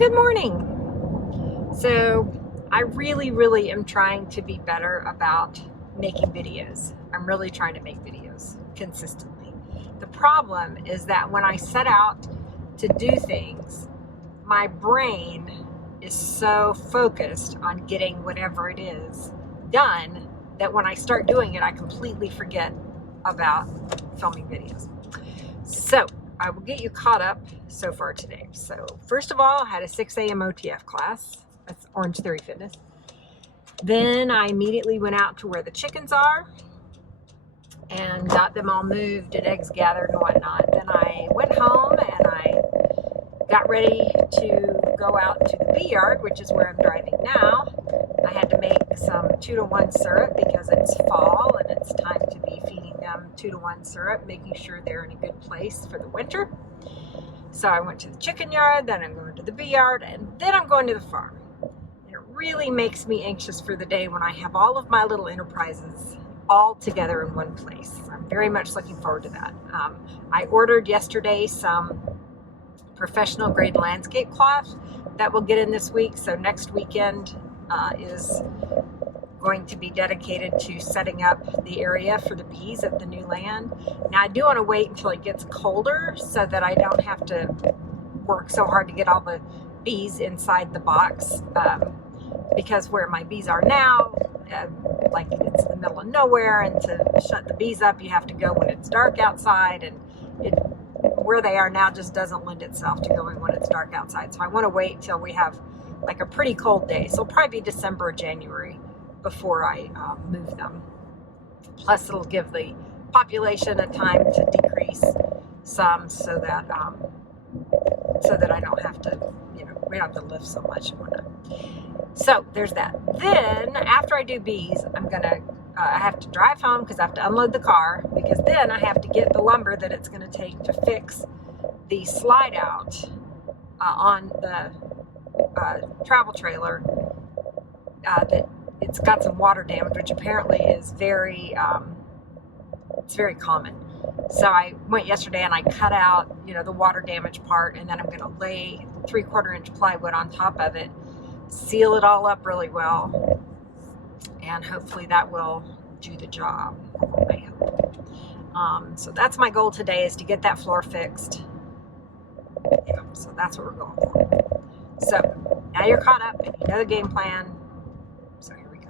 Good morning. So I really am trying to be better about making videos. I'm really trying to make videos consistently. The problem is that when I set out to do things, my brain is so focused on getting whatever it is done that when I start doing it, I completely forget about filming videos. So I will get you caught up so far today. So first of all, I had a 6 a.m. OTF class. That's Orange Theory Fitness. Then I immediately went out to where the chickens are and got them all moved and eggs gathered and whatnot. Then I went home and I got ready to go out to the bee yard, which is where I'm driving now. I had to make some 2-to-1 syrup because it's fall and it's time to be feeding them 2-to-1 syrup, making sure they're in a good place for the winter. So I went to the chicken yard, then I'm going to the bee yard, and then I'm going to the farm. And it really makes me anxious for the day when I have all of my little enterprises all together in one place. I'm very much looking forward to that. I ordered yesterday some professional grade landscape cloth that will get in this week. So next weekend is going to be dedicated to setting up the area for the bees at the new land. Now I do want to wait until it gets colder so that I don't have to work so hard to get all the bees inside the box, because where my bees are now, like it's the middle of nowhere, and to shut the bees up you have to go when it's dark outside, and where they are now just doesn't lend itself to going when it's dark outside. So I want to wait till we have like a pretty cold day. So it'll probably be December or January before I move them. Plus it'll give the population a time to decrease some so that I don't have to, we don't have to lift so much and whatnot. So there's that. Then after I do bees, I have to drive home because I have to unload the car, because then I have to get the lumber that it's going to take to fix the slide out on the travel trailer, that it's got some water damage, which apparently is very common. So I went yesterday and I cut out, the water damage part, and then I'm going to lay 3/4 inch plywood on top of it, seal it all up really well, and hopefully that will do the job, I hope. So that's my goal today, is to get that floor fixed. Yeah, so that's what we're going for. So now you're caught up and you know the game plan. So here we go.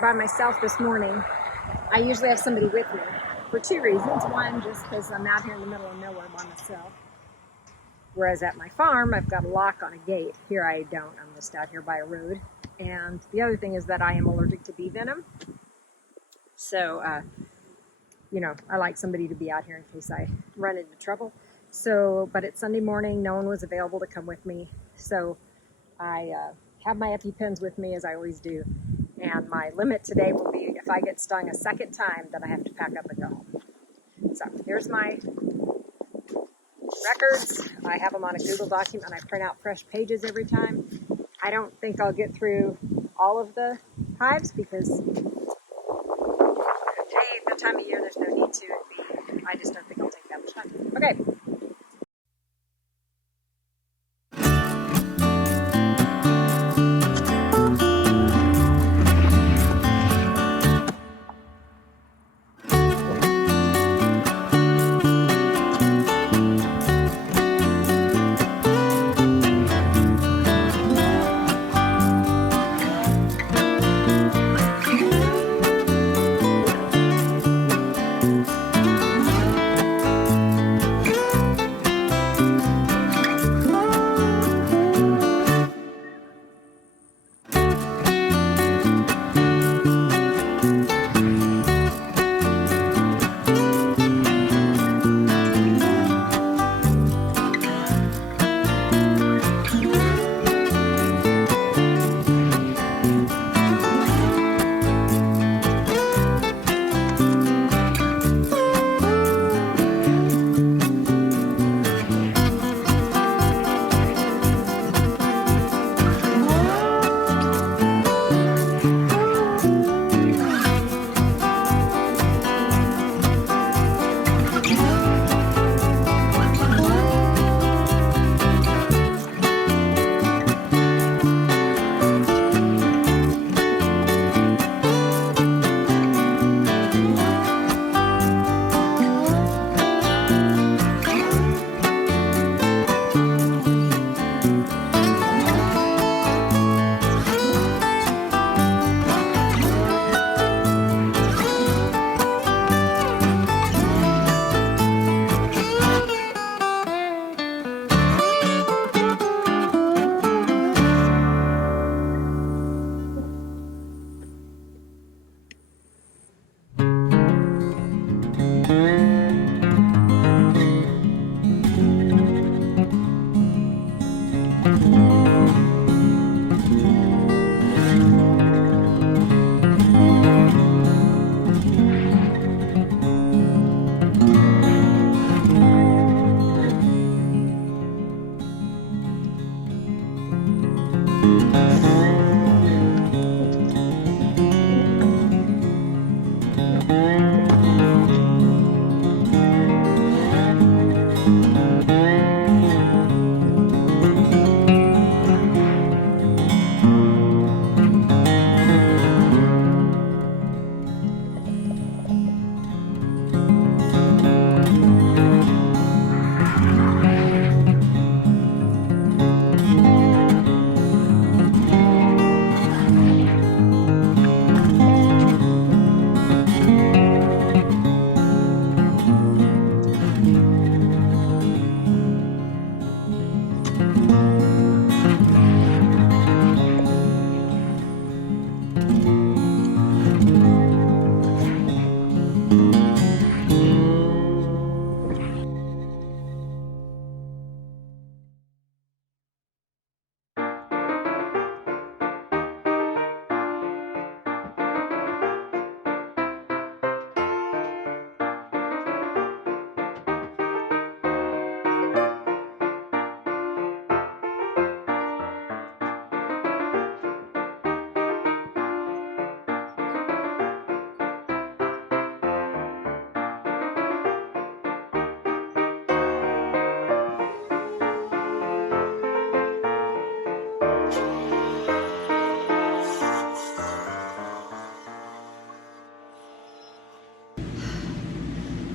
By myself this morning. I usually have somebody with me for two reasons. One, just because I'm out here in the middle of nowhere by myself. Whereas at my farm, I've got a lock on a gate. Here I don't. I'm just out here by a road. And the other thing is that I am allergic to bee venom. So, I like somebody to be out here in case I run into trouble. So, but it's Sunday morning. No one was available to come with me. So I have my EpiPens with me, as I always do. And my limit today will be, if I get stung a second time, then I have to pack up and go home. So here's my records. I have them on a Google document, and I print out fresh pages every time. I don't think I'll get through all of the hives because today, the time of year, there's no need to. I just don't think I'll take that much time. Okay.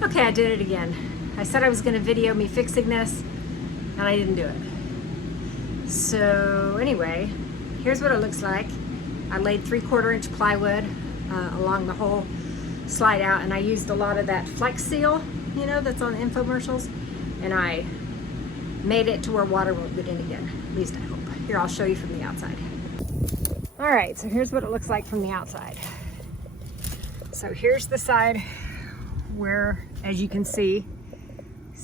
Okay, I did it again. I said I was gonna video me fixing this, and I didn't do it. So anyway, here's what it looks like. I laid 3/4 inch plywood along the whole slide out, and I used a lot of that Flex Seal, you know, that's on infomercials, and I made it to where water won't get in again. At least I hope. Here, I'll show you from the outside. All right, so here's what it looks like from the outside. So here's the side where, as you can see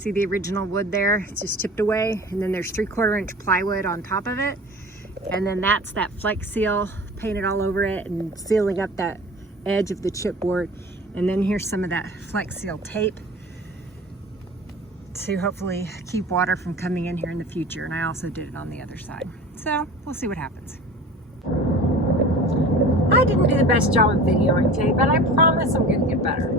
the original wood there, it's just chipped away, and then there's 3/4 inch plywood on top of it, and then that's that Flex Seal painted all over it and sealing up that edge of the chipboard, and then here's some of that Flex Seal tape to hopefully keep water from coming in here in the future, and I also did it on the other side. So we'll see what happens. I didn't do the best job of videoing today, but I promise I'm gonna get better.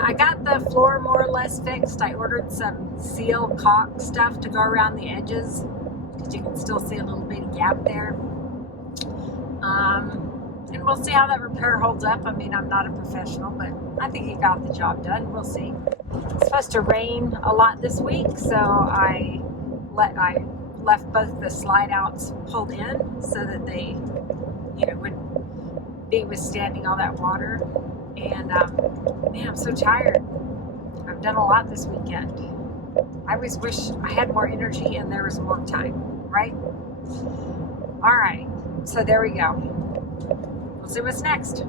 I got the floor more or less fixed. I ordered some seal caulk stuff to go around the edges because you can still see a little bitty gap there. And we'll see how that repair holds up. I mean, I'm not a professional, but I think it got the job done. We'll see. It's supposed to rain a lot this week, so I left both the slide outs pulled in so that they, you know, would be withstanding all that water. And man, I'm so tired. I've done a lot this weekend. I always wish I had more energy and there was more time, right? All right, so there we go. We'll see what's next.